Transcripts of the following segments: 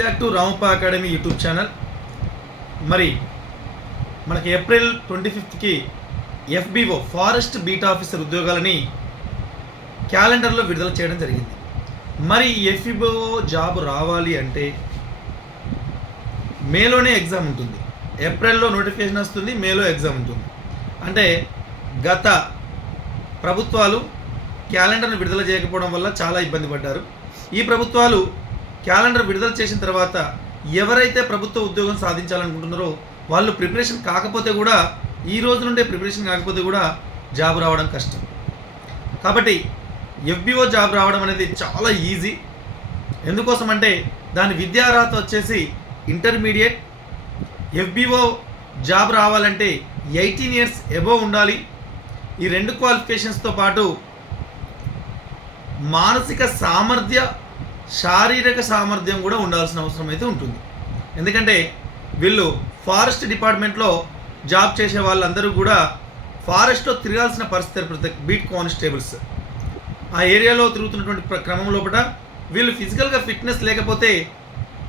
Back to Ramappa academy YouTube channel. మరి మనకి April twenty ఫిఫ్త్కి ఎఫ్బిఓ ఫారెస్ట్ బీట్ ఆఫీసర్ ఉద్యోగాలని క్యాలెండర్లో విడుదల చేయడం జరిగింది. మరి ఎఫ్బిఓ జాబ్ రావాలి అంటే మేలోనే ఎగ్జామ్ ఉంటుంది. ఏప్రిల్లో నోటిఫికేషన్ వస్తుంది మేలో ఎగ్జామ్ ఉంటుంది. అంటే గత ప్రభుత్వాలు క్యాలెండర్ను విడుదల చేయకపోవడం వల్ల చాలా ఇబ్బంది పడ్డారు. ఈ ప్రభుత్వాలు క్యాలెండర్ విడుదల చేసిన తర్వాత ఎవరైతే ప్రభుత్వ ఉద్యోగం సాధించాలనుకుంటున్నారో వాళ్ళు ప్రిపరేషన్ కాకపోతే కూడా ఈ రోజు నుండే ప్రిపరేషన్ కాకపోతే కూడా జాబ్ రావడం కష్టం. కాబట్టి ఎఫ్బిఓ జాబ్ రావడం అనేది చాలా ఈజీ. ఎందుకోసం అంటే దాని విద్యార్హత వచ్చేసి ఇంటర్మీడియట్. ఎఫ్బిఓ జాబ్ రావాలంటే ఎయిటీన్ ఇయర్స్ ఎబో ఉండాలి. ఈ రెండు క్వాలిఫికేషన్స్తో పాటు మానసిక సామర్థ్య శారీరక సామర్థ్యం కూడా ఉండాల్సిన అవసరం అయితే ఉంటుంది. ఎందుకంటే వీళ్ళు ఫారెస్ట్ డిపార్ట్మెంట్లో జాబ్ చేసే వాళ్ళందరూ కూడా ఫారెస్ట్లో తిరగాల్సిన పరిస్థితి ప్రతి బీట్ కానిస్టేబుల్స్. ఆ ఏరియాలో తిరుగుతున్నటువంటి క్రమం లోపల వీళ్ళు ఫిజికల్గా ఫిట్నెస్ లేకపోతే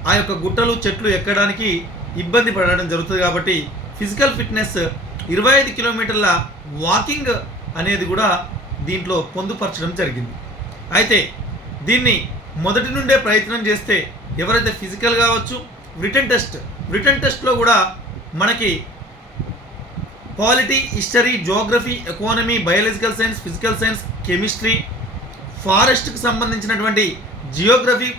ఆ యొక్క గుట్టలు చెట్లు ఎక్కడానికి ఇబ్బంది పడడం జరుగుతుంది కాబట్టి ఫిజికల్ ఫిట్నెస్ ఇరవై ఐదు కిలోమీటర్ల వాకింగ్ అనేది కూడా దీంట్లో పొందుపరచడం జరిగింది. అయితే దీన్ని మొదటి నుండే ప్రయత్నం చేస్తే ఎవరైతే ఫిజికల్ కావచ్చు రిటర్న్ టెస్ట్ రిటర్న్ టెస్ట్లో కూడా మనకి polity history geography economy biological science physical science chemistry ఫారెస్ట్కి సంబంధించినటువంటి geography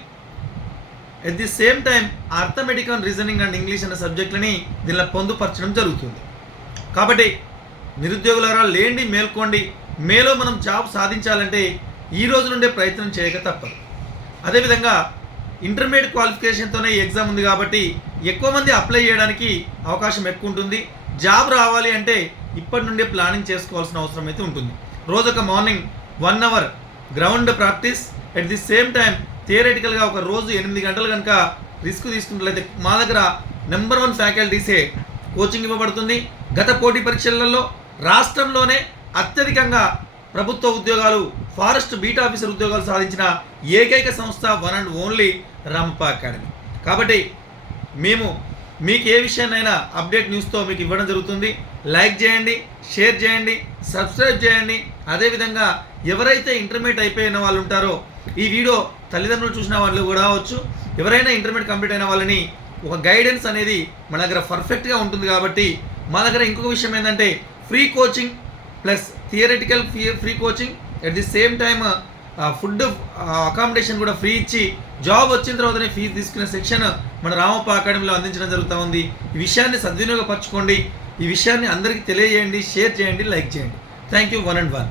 at the same time arithmetic and reasoning and English అనే సబ్జెక్టులని దీనిలో పొందుపరచడం జరుగుతుంది. కాబట్టి నిరుద్యోగులారా లేండి మేల్కోండి. మేలో మనం జాబ్ సాధించాలంటే ఈ రోజు నుండే ప్రయత్నం చేయక తప్పదు. అదేవిధంగా ఇంటర్మీడియట్ క్వాలిఫికేషన్తోనే ఎగ్జామ్ ఉంది కాబట్టి ఎక్కువ మంది అప్లై చేయడానికి అవకాశం ఎక్కువ ఉంటుంది. జాబ్ రావాలి అంటే ఇప్పటి నుండే ప్లానింగ్ చేసుకోవాల్సిన అవసరం అయితే ఉంటుంది. రోజొక morning one hour ground practice at the same time థియరటికల్గా ఒక రోజు ఎనిమిది గంటలు కనుక రిస్క్ తీసుకున్నట్లయితే మా దగ్గర నెంబర్ వన్ ఫ్యాకల్టీసే కోచింగ్ ఇవ్వబడుతుంది. గత పోటీ పరీక్షలలో రాష్ట్రంలోనే అత్యధికంగా ప్రభుత్వ ఉద్యోగాలు ఫారెస్ట్ బీట్ ఆఫీసర్ ఉద్యోగాలు సాధించిన ఏకైక సంస్థ one and only Ramappa academy. కాబట్టి మేము మీకు ఏ విషయాన్నైనా అప్డేట్ న్యూస్తో మీకు ఇవ్వడం జరుగుతుంది. లైక్ చేయండి షేర్ చేయండి సబ్స్క్రైబ్ చేయండి. అదేవిధంగా ఎవరైతే ఇంటర్మీడియట్ అయిపోయిన వాళ్ళు ఉంటారో ఈ వీడియో తల్లిదండ్రులు చూసిన వాళ్ళు కూడా అవచ్చు. ఎవరైనా ఇంటర్మీడియట్ కంప్లీట్ అయిన వాళ్ళని ఒక గైడెన్స్ అనేది మన దగ్గర పర్ఫెక్ట్గా ఉంటుంది కాబట్టి మా దగ్గర ఇంకొక విషయం ఏంటంటే free coaching plus theoretical free free coaching at the same time food accommodation కూడా ఫ్రీ ఇచ్చి జాబ్ వచ్చిన తర్వాతనే ఫీజు తీసుకునే సెక్షన్ మన రామప్ప అకాడమీలో అందించడం జరుగుతూ ఉంది. ఈ విషయాన్ని సద్వినియోగపరచుకోండి. ఈ విషయాన్ని అందరికీ తెలియజేయండి షేర్ చేయండి లైక్ చేయండి. Thank you one and one